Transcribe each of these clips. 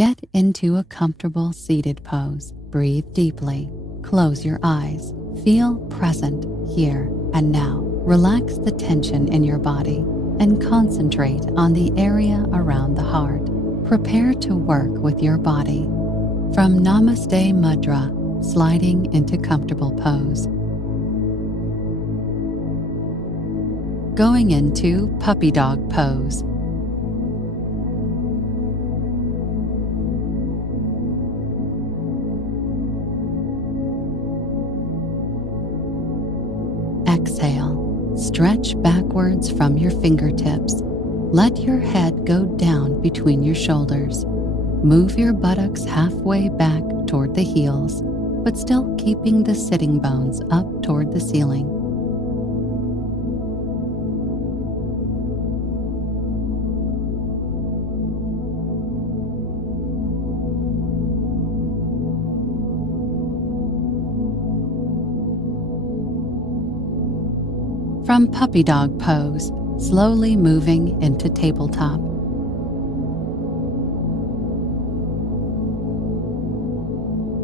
Get into a comfortable seated pose. Breathe deeply. Close your eyes. Feel present here and now. Relax the tension in your body and concentrate on the area around the heart. Prepare to work with your body. From Namaste Mudra, sliding into comfortable pose. Going into puppy dog pose. Exhale. Stretch backwards from your fingertips. Let your head go down between your shoulders. Move your buttocks halfway back toward the heels, but still keeping the sitting bones up toward the ceiling. From puppy dog pose, slowly moving into tabletop.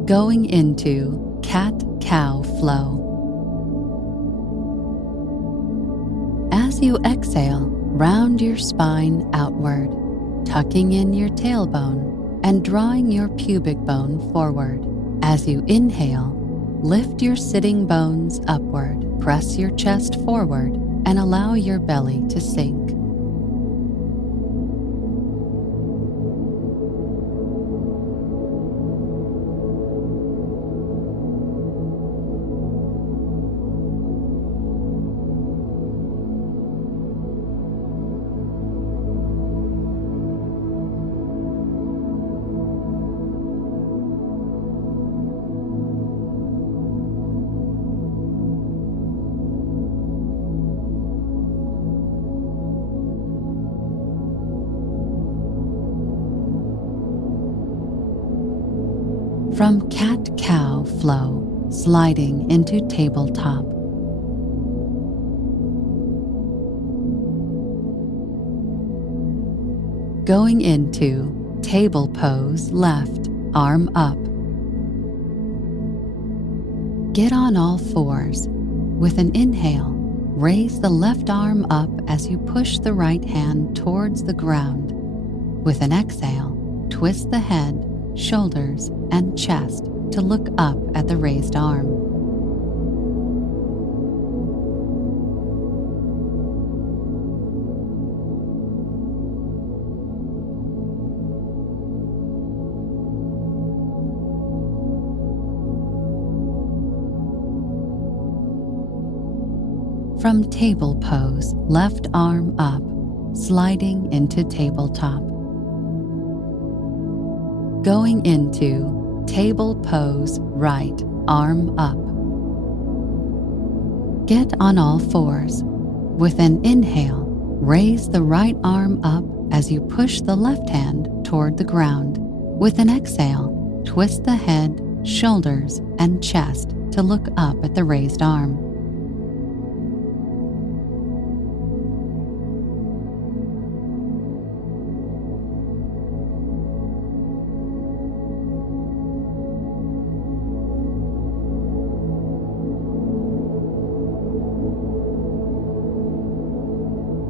Going into cat-cow flow. As you exhale, round your spine outward, tucking in your tailbone and drawing your pubic bone forward. As you inhale, lift your sitting bones upward, press your chest forward, and allow your belly to sink. From cat-cow flow, sliding into tabletop. Going into table pose left, arm up. Get on all fours. With an inhale, raise the left arm up as you push the right hand towards the ground. With an exhale, twist the head, shoulders, and chest to look up at the raised arm. From table pose, left arm up, sliding into tabletop. Going into table pose right, arm up. Get on all fours. With an inhale, raise the right arm up as you push the left hand toward the ground. With an exhale, twist the head, shoulders, and chest to look up at the raised arm.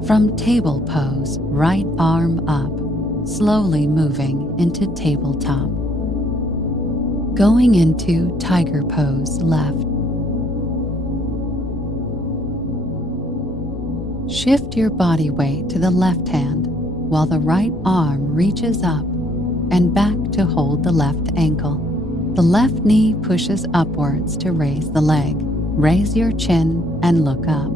From table pose, right arm up, slowly moving into tabletop. Going into tiger pose left. Shift your body weight to the left hand while the right arm reaches up and back to hold the left ankle. The left knee pushes upwards to raise the leg. Raise your chin and look up.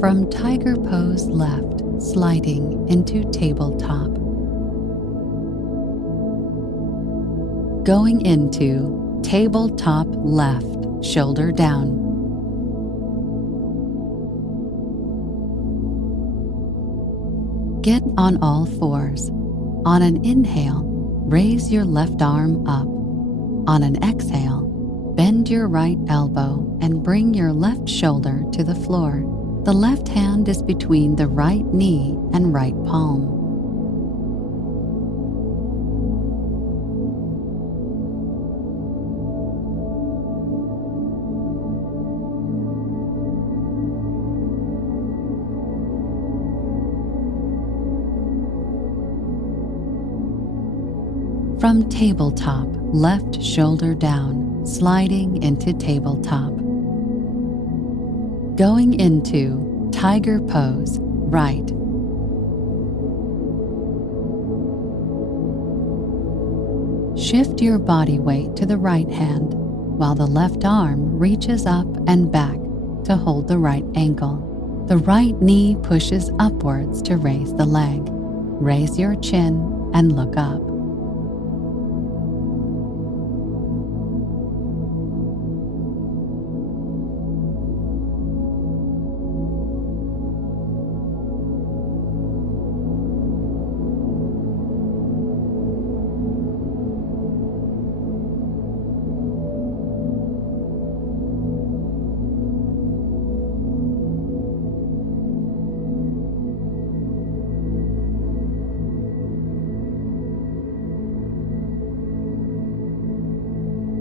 From tiger pose left, sliding into tabletop. Going into tabletop left, shoulder down. Get on all fours. On an inhale, raise your left arm up. On an exhale, bend your right elbow and bring your left shoulder to the floor. The left hand is between the right knee and right palm. From tabletop, left shoulder down, sliding into tabletop. Going into tiger pose, right. Shift your body weight to the right hand, while the left arm reaches up and back to hold the right ankle. The right knee pushes upwards to raise the leg. Raise your chin and look up.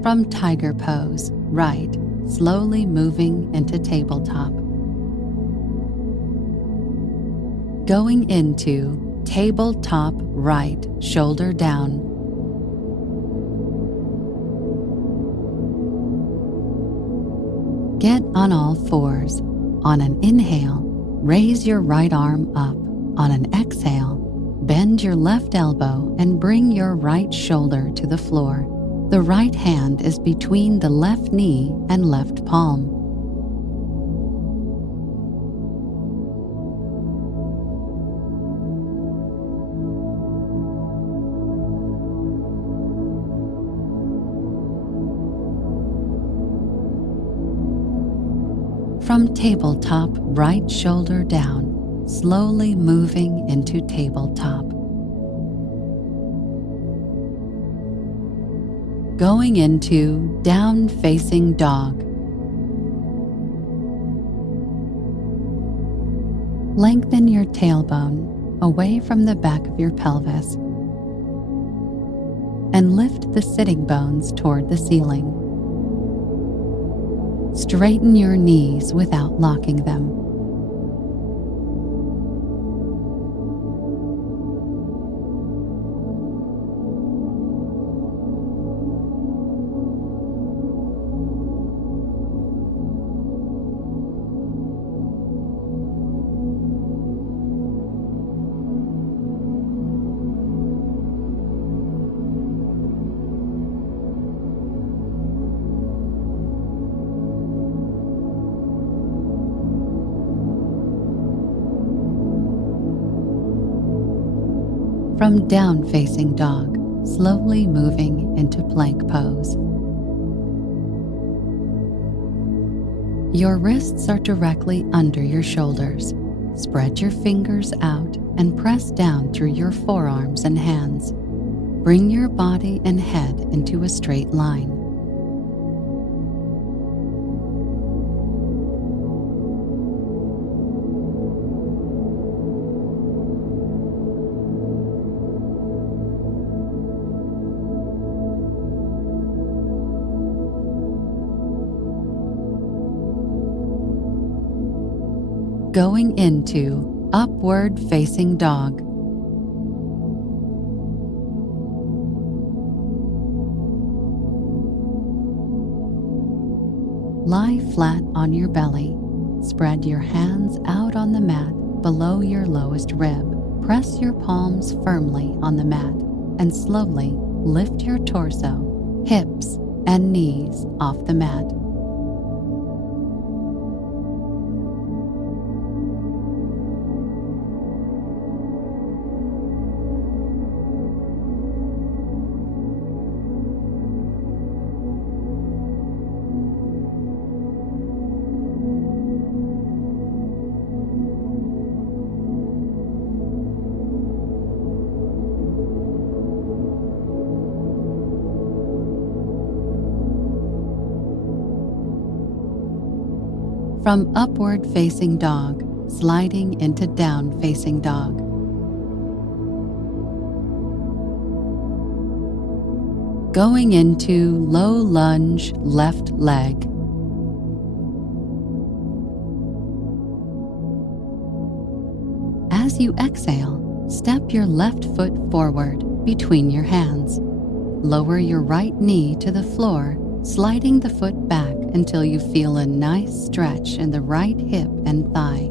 From tiger pose, right, slowly moving into tabletop. Going into tabletop right, shoulder down. Get on all fours. On an inhale, raise your right arm up. On an exhale, bend your left elbow and bring your right shoulder to the floor. The right hand is between the left knee and left palm. From tabletop, right shoulder down, slowly moving into tabletop. Going into down facing dog. Lengthen your tailbone away from the back of your pelvis and lift the sitting bones toward the ceiling. Straighten your knees without locking them. From down facing dog, slowly moving into plank pose. Your wrists are directly under your shoulders. Spread your fingers out and press down through your forearms and hands. Bring your body and head into a straight line. Going into upward facing dog. Lie flat on your belly. Spread your hands out on the mat below your lowest rib. Press your palms firmly on the mat and slowly lift your torso, hips, and knees off the mat. From upward facing dog, sliding into down facing dog. Going into low lunge left leg. As you exhale, step your left foot forward between your hands. Lower your right knee to the floor, sliding the foot back until you feel a nice stretch in the right hip and thigh.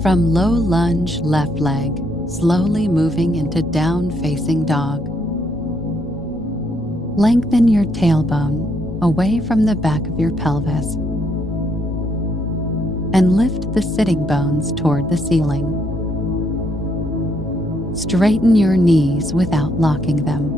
From low lunge left leg, slowly moving into down facing dog. Lengthen your tailbone away from the back of your pelvis and lift the sitting bones toward the ceiling. Straighten your knees without locking them.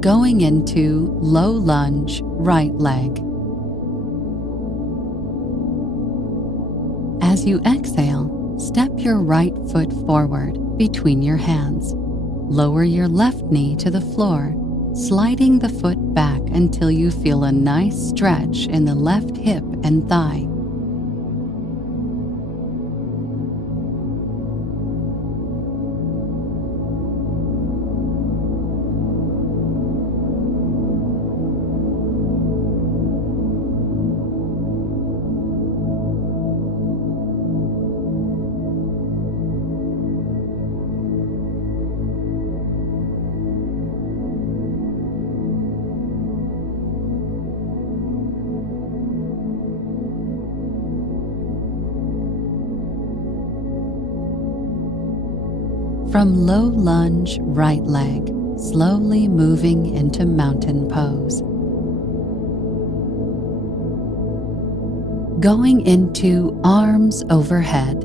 Going into low lunge right leg. As you exhale, step your right foot forward between your hands. Lower your left knee to the floor, sliding the foot back until you feel a nice stretch in the left hip and thigh. From low lunge right leg, slowly moving into mountain pose. Going into arms overhead.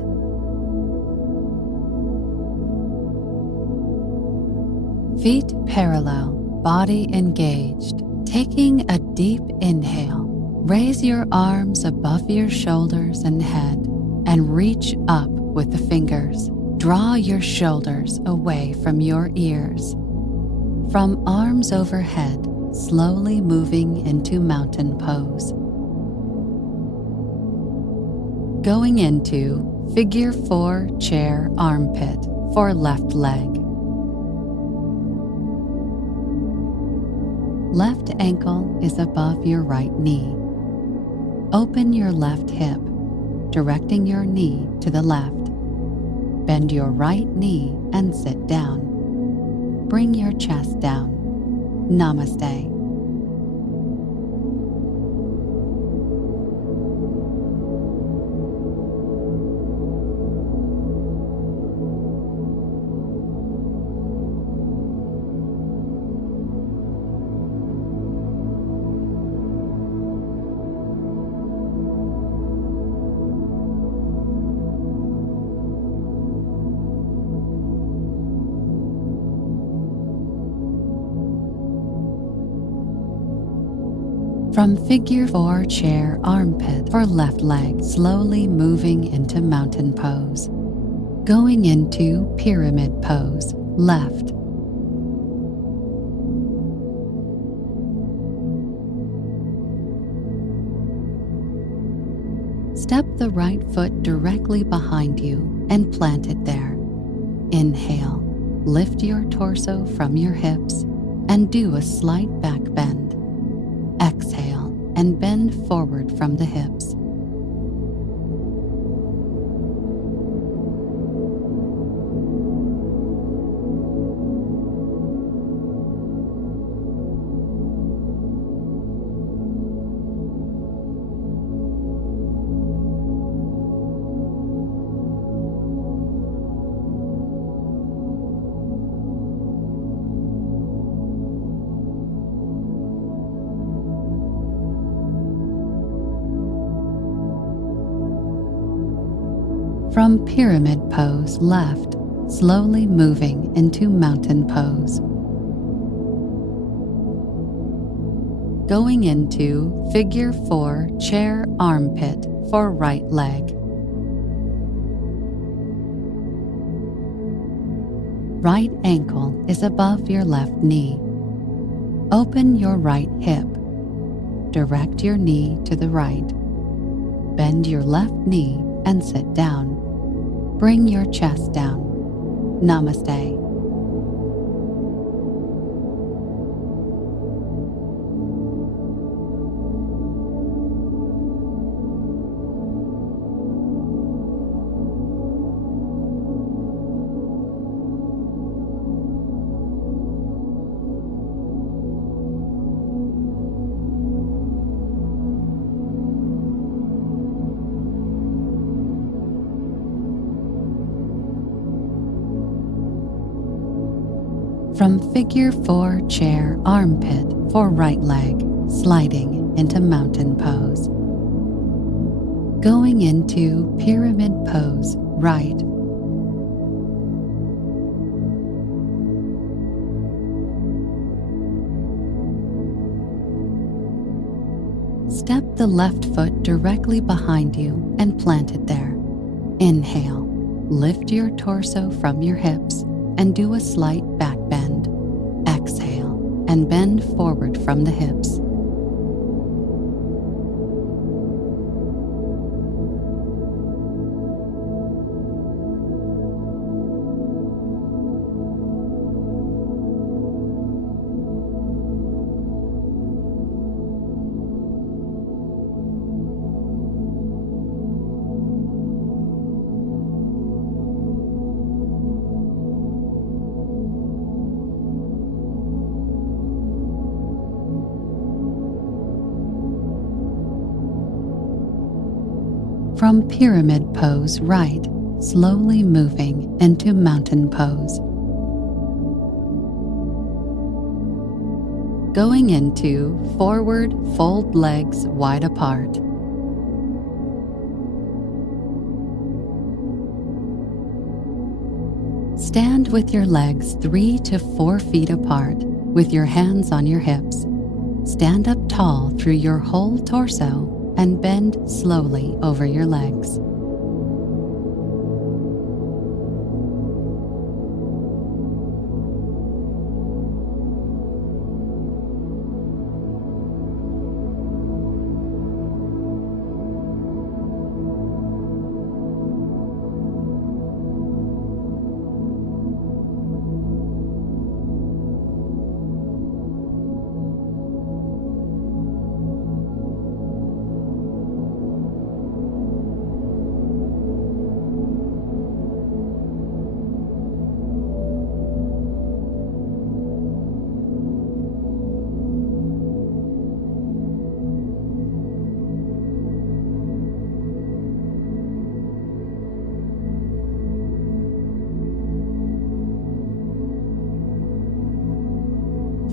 Feet parallel, body engaged. Taking a deep inhale, raise your arms above your shoulders and head and reach up with the fingers. Draw your shoulders away from your ears. From arms overhead, slowly moving into mountain pose. Going into figure 4 chair armpit for left leg. Left ankle is above your right knee. Open your left hip, directing your knee to the left. Bend your right knee and sit down. Bring your chest down. Namaste. From figure 4 chair armpit for left leg, slowly moving into mountain pose. Going into pyramid pose, left. Step the right foot directly behind you and plant it there. Inhale. lift your torso from your hips and do a slight back bend. Exhale and bend forward from the hips. From pyramid pose left, slowly moving into mountain pose. Going into figure 4 chair armpit for right leg. Right ankle is above your left knee. Open your right hip. Direct your knee to the right. Bend your left knee and sit down. Bring your chest down. Namaste. From figure 4 chair armpit for right leg, sliding into mountain pose. Going into pyramid pose right. Step the left foot directly behind you and plant it there. Inhale, lift your torso from your hips and do a slight back bend. Exhale and bend forward from the hips. From pyramid pose right, slowly moving into mountain pose. Going into forward fold legs wide apart. Stand with your legs 3 to 4 feet apart with your hands on your hips. Stand up tall through your whole torso and bend slowly over your legs.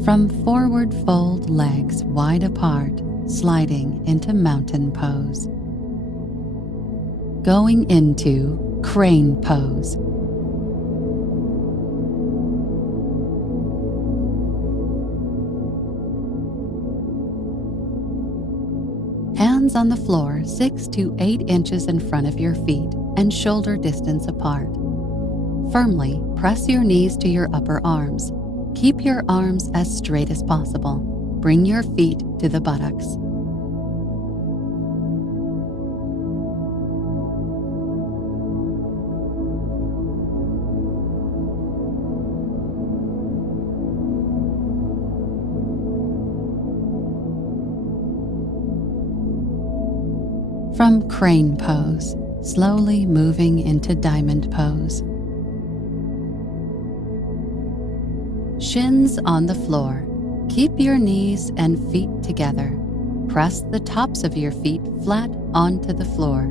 From forward fold legs wide apart, sliding into mountain pose. Going into crane pose. Hands on the floor 6 to 8 inches in front of your feet and shoulder distance apart. Firmly press your knees to your upper arms. Keep your arms as straight as possible. Bring your feet to the buttocks. From crane pose, slowly moving into diamond pose. Shins on the floor. Keep your knees and feet together. Press the tops of your feet flat onto the floor.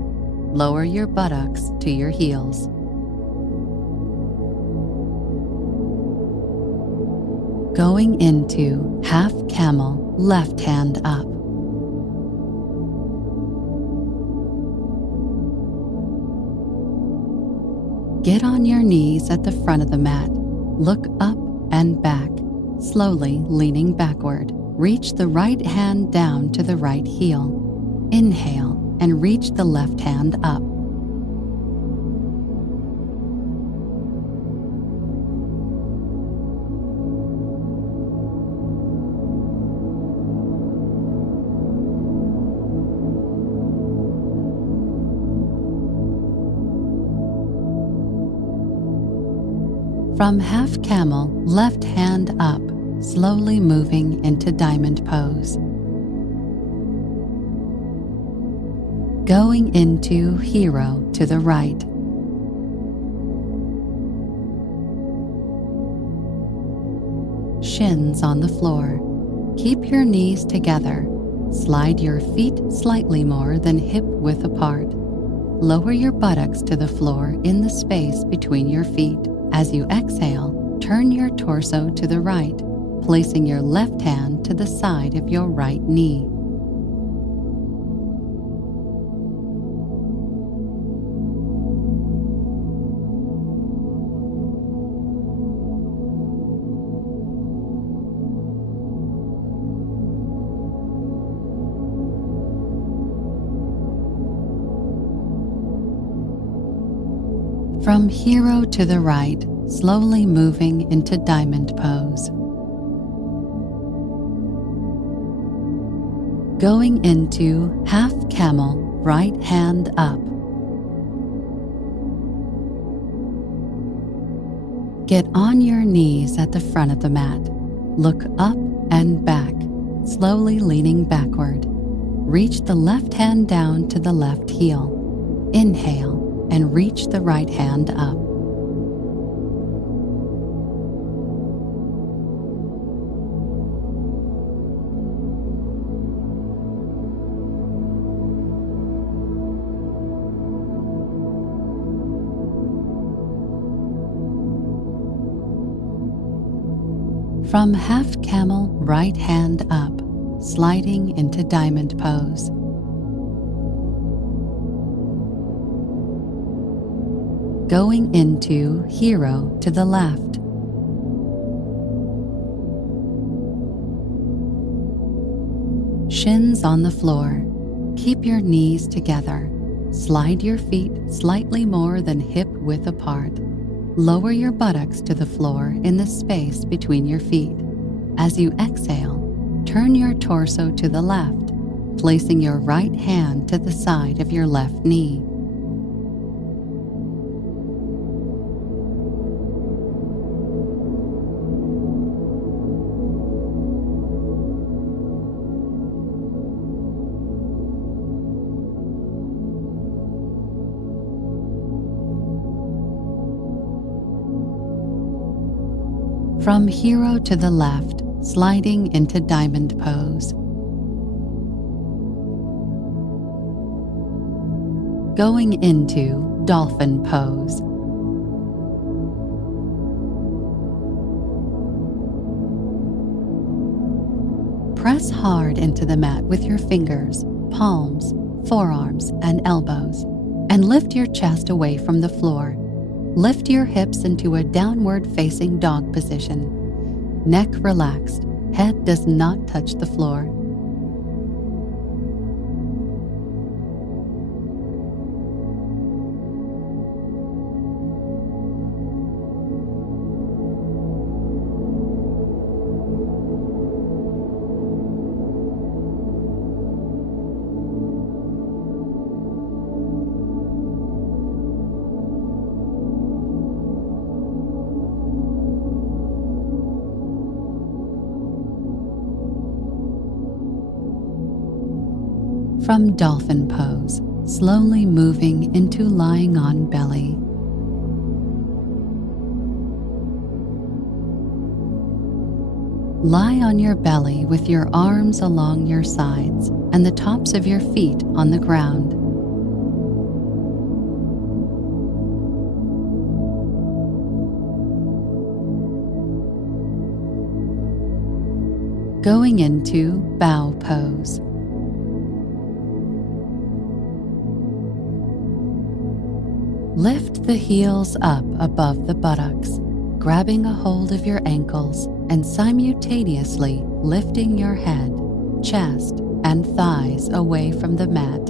Lower your buttocks to your heels. Going into half camel, left hand up. Get on your knees at the front of the mat. Look up and back, slowly leaning backward. Reach the right hand down to the right heel. Inhale and reach the left hand up. From half camel, left hand up, slowly moving into diamond pose. Going into hero to the right. Shins on the floor. Keep your knees together. Slide your feet slightly more than hip width apart. Lower your buttocks to the floor in the space between your feet. As you exhale, turn your torso to the right, placing your left hand to the side of your right knee. From hero to the right, slowly moving into diamond pose. Going into half camel, right hand up. Get on your knees at the front of the mat. Look up and back, slowly leaning backward. Reach the left hand down to the left heel. Inhale and reach the right hand up. From half camel, right hand up, sliding into diamond pose. Going into hero to the left. Shins on the floor. Keep your knees together. Slide your feet slightly more than hip width apart. Lower your buttocks to the floor in the space between your feet. As you exhale, turn your torso to the left, placing your right hand to the side of your left knee. From hero to the left, sliding into diamond pose. Going into dolphin pose. Press hard into the mat with your fingers, palms, forearms, and elbows, and lift your chest away from the floor. Lift your hips into a downward facing dog position. Neck relaxed, head does not touch the floor. From dolphin pose, slowly moving into lying on belly. Lie on your belly with your arms along your sides and the tops of your feet on the ground. Going into bow pose. Lift the heels up above the buttocks, grabbing a hold of your ankles and simultaneously lifting your head, chest, and thighs away from the mat.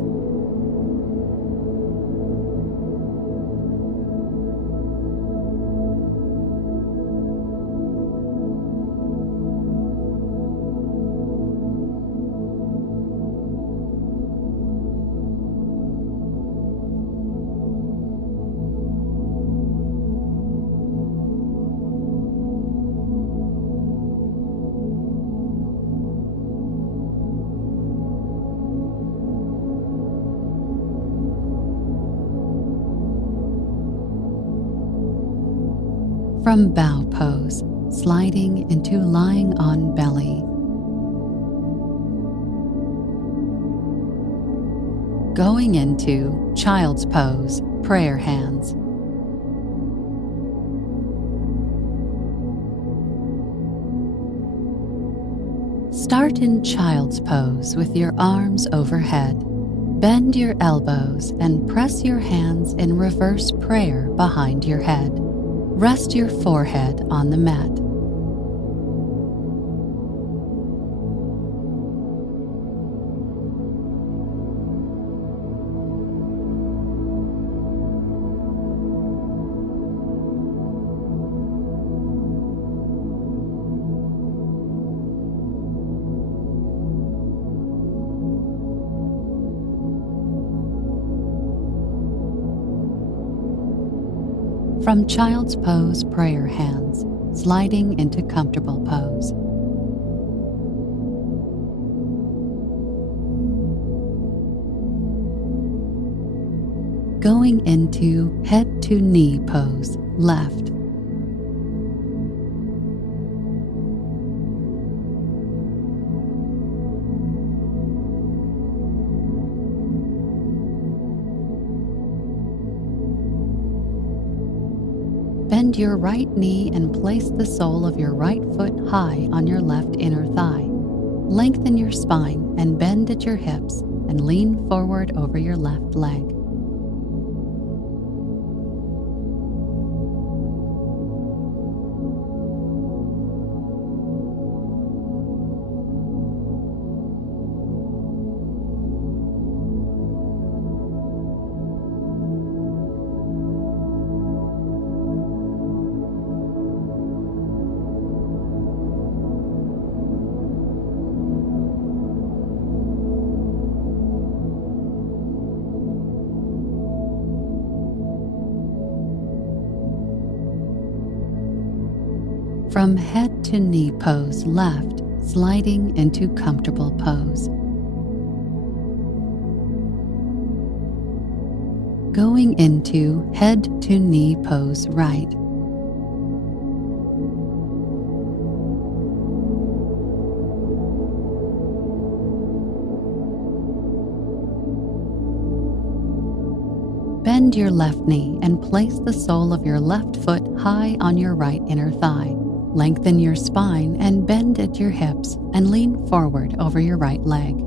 From bow pose, sliding into lying on belly. Going into child's pose, prayer hands. Start in child's pose with your arms overhead. Bend your elbows and press your hands in reverse prayer behind your head. Rest your forehead on the mat. From child's pose, prayer hands, sliding into comfortable pose. Going into head to knee pose, left. Bend your right knee and place the sole of your right foot high on your left inner thigh. Lengthen your spine and bend at your hips and lean forward over your left leg. From head to knee pose, left, sliding into comfortable pose. Going into head to knee pose, right. Bend your left knee and place the sole of your left foot high on your right inner thigh. Lengthen your spine and bend at your hips and lean forward over your right leg.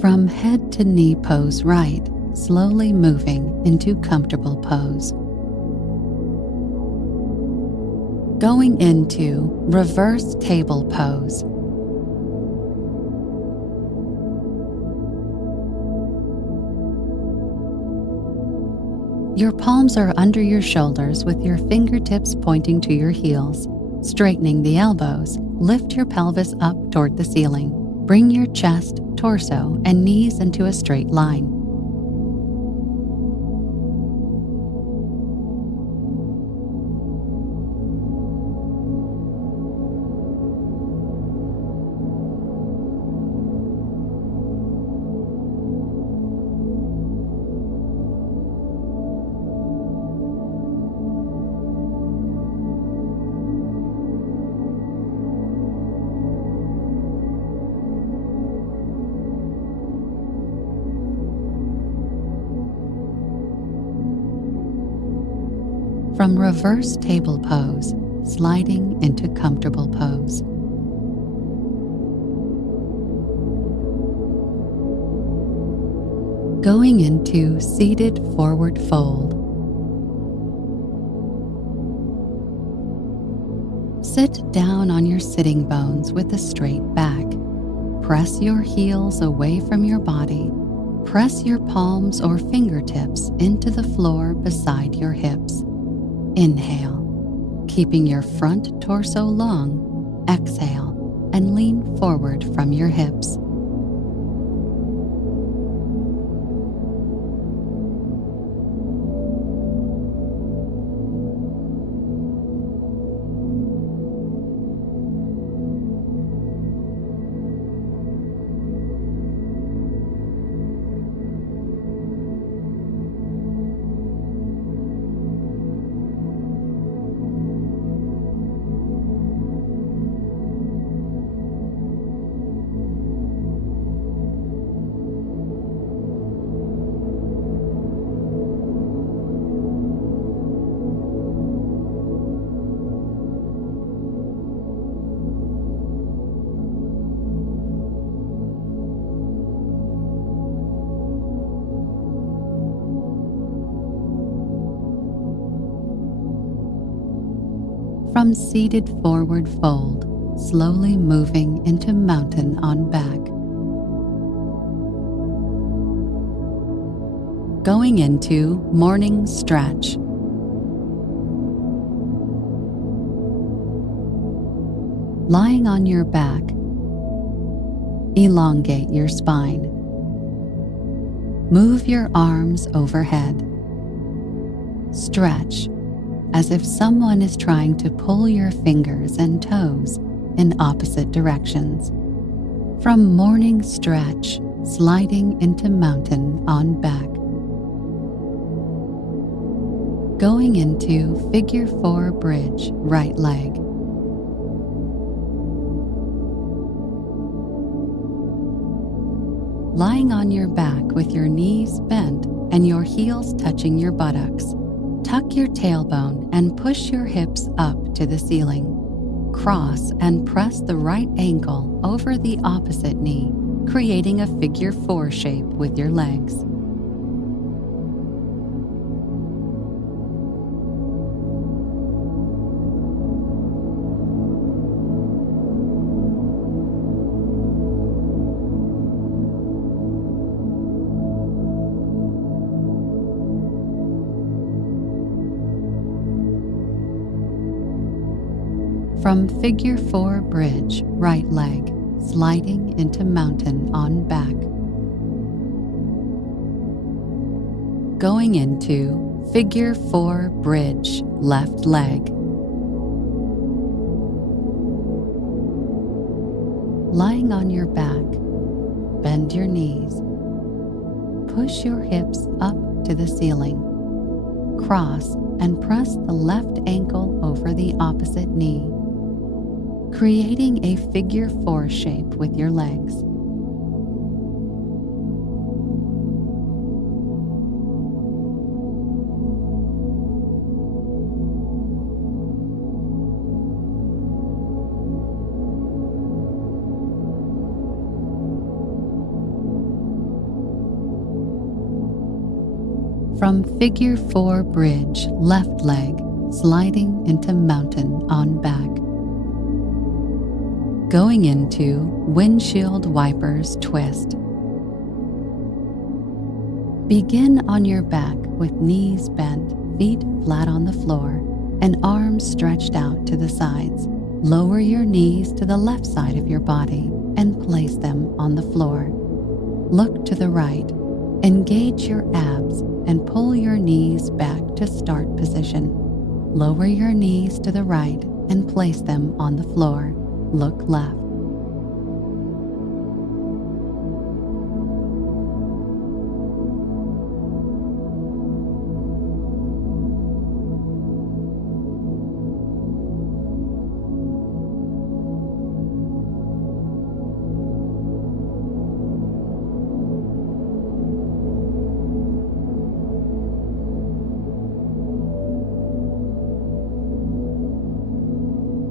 From head to knee pose, right, slowly moving into comfortable pose. Going into reverse table pose. Your palms are under your shoulders with your fingertips pointing to your heels. Straightening the elbows, lift your pelvis up toward the ceiling. Bring your chest, torso, and knees into a straight line. From reverse table pose, sliding into comfortable pose. Going into seated forward fold. Sit down on your sitting bones with a straight back. Press your heels away from your body. Press your palms or fingertips into the floor beside your hips. Inhale, keeping your front torso long. Exhale, and lean forward from your hips. From seated forward fold, slowly moving into mountain on back. Going into morning stretch. Lying on your back, elongate your spine. Move your arms overhead. Stretch as if someone is trying to pull your fingers and toes in opposite directions. From morning stretch, sliding into mountain on back. Going into figure 4 bridge, right leg. Lying on your back with your knees bent and your heels touching your buttocks. Tuck your tailbone and push your hips up to the ceiling. Cross and press the right ankle over the opposite knee, creating a figure 4 shape with your legs. From figure 4 bridge, right leg, sliding into mountain on back. Going into figure 4 bridge, left leg. Lying on your back, bend your knees. Push your hips up to the ceiling. Cross and press the left ankle over the opposite knee, creating a figure 4 shape with your legs. From figure 4 bridge, left leg, sliding into mountain on back. Going into windshield wipers twist. Begin on your back with knees bent, feet flat on the floor, and arms stretched out to the sides. Lower your knees to the left side of your body and place them on the floor. Look to the right. Engage your abs and pull your knees back to start position. Lower your knees to the right and place them on the floor. Look left.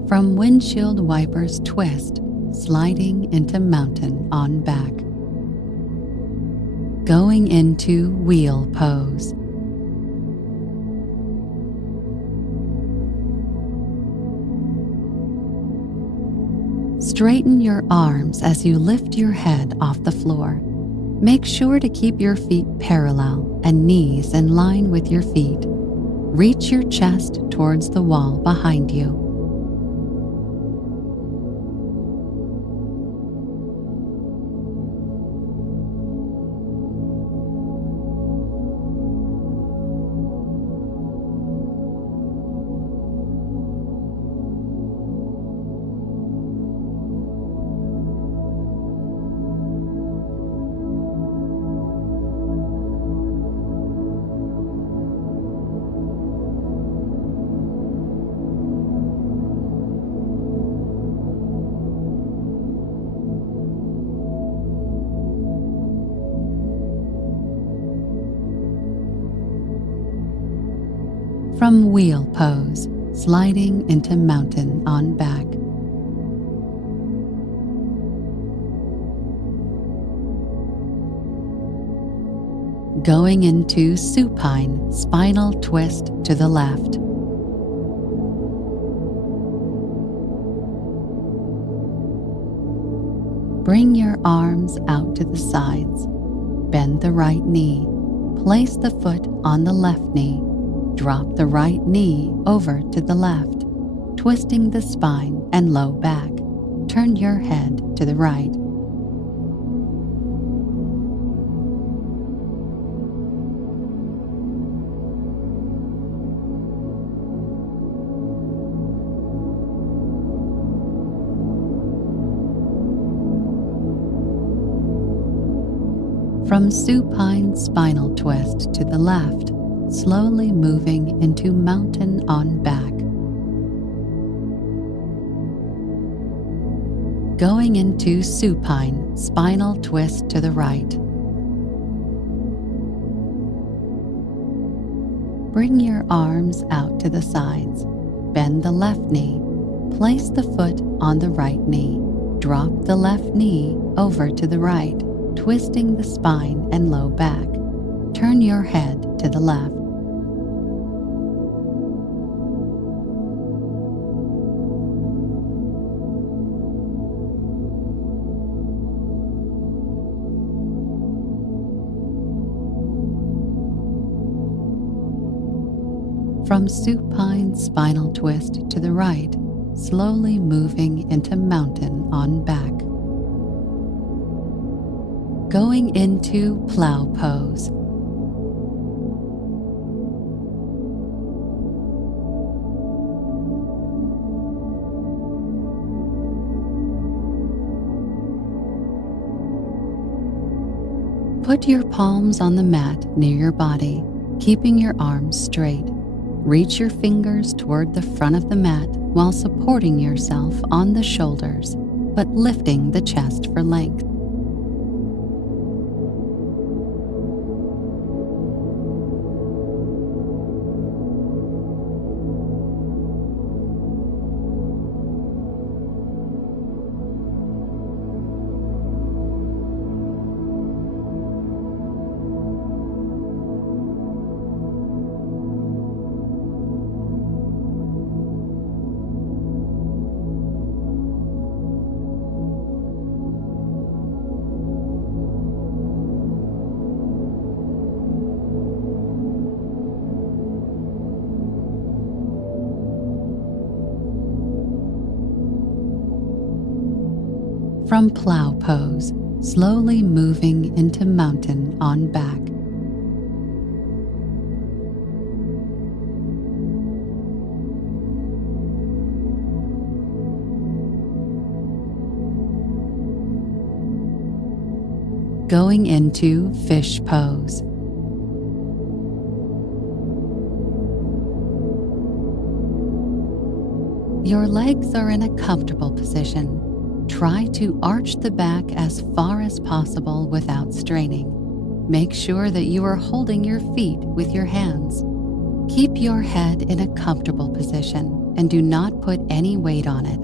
From windshield wipers twist, sliding into mountain on back. Going into wheel pose. Straighten your arms as you lift your head off the floor. Make sure to keep your feet parallel and knees in line with your feet. Reach your chest towards the wall behind you. From wheel pose, sliding into mountain on back. Going into supine, spinal twist to the left. Bring your arms out to the sides. Bend the right knee. Place the foot on the left knee. Drop the right knee over to the left, twisting the spine and low back. Turn your head to the right. From supine spinal twist to the left, slowly moving into mountain on back. Going into supine, spinal twist to the right. Bring your arms out to the sides. Bend the left knee. Place the foot on the right knee. Drop the left knee over to the right, twisting the spine and low back. Turn your head to the left. From supine spinal twist to the right, slowly moving into mountain on back. Going into plow pose. Put your palms on the mat near your body, keeping your arms straight. Reach your fingers toward the front of the mat while supporting yourself on the shoulders, but lifting the chest for length. From plow pose, slowly moving into mountain on back. Going into fish pose. Your legs are in a comfortable position. Try to arch the back as far as possible without straining. Make sure that you are holding your feet with your hands. Keep your head in a comfortable position and do not put any weight on it.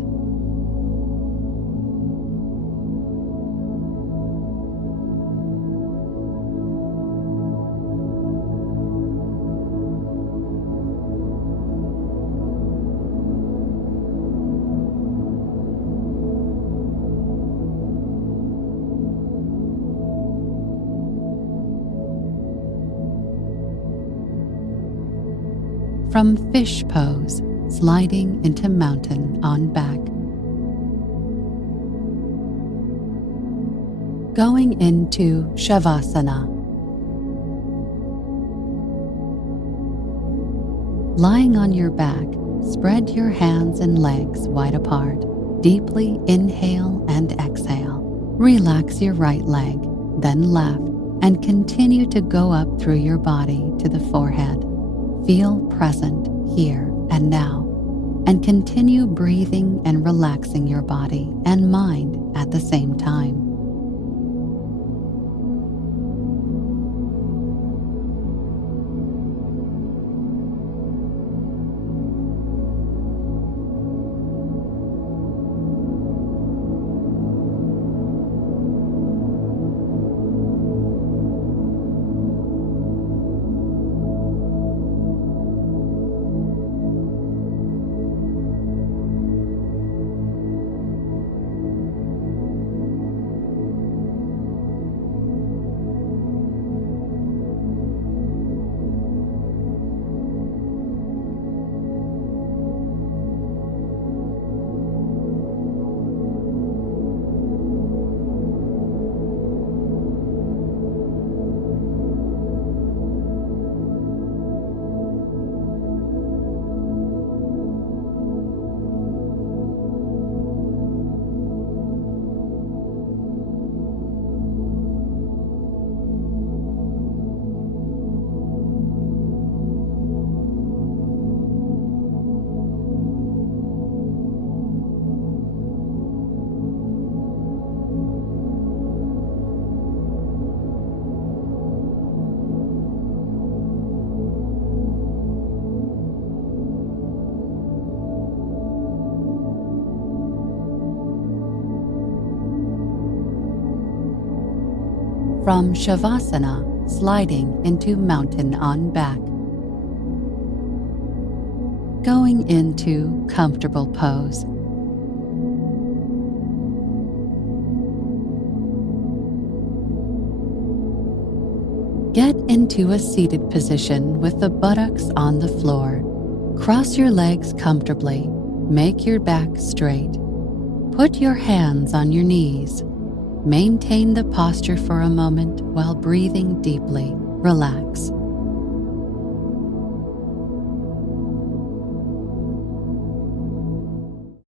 From fish pose, sliding into mountain on back. Going into shavasana. Lying on your back, spread your hands and legs wide apart. Deeply inhale and exhale. Relax your right leg, then left, and continue to go up through your body to the forehead. Feel present here and now, and continue breathing and relaxing your body and mind at the same time. From shavasana, sliding into mountain on back. Going into comfortable pose. Get into a seated position with the buttocks on the floor. Cross your legs comfortably. Make your back straight. Put your hands on your knees. Maintain the posture for a moment while breathing deeply. Relax.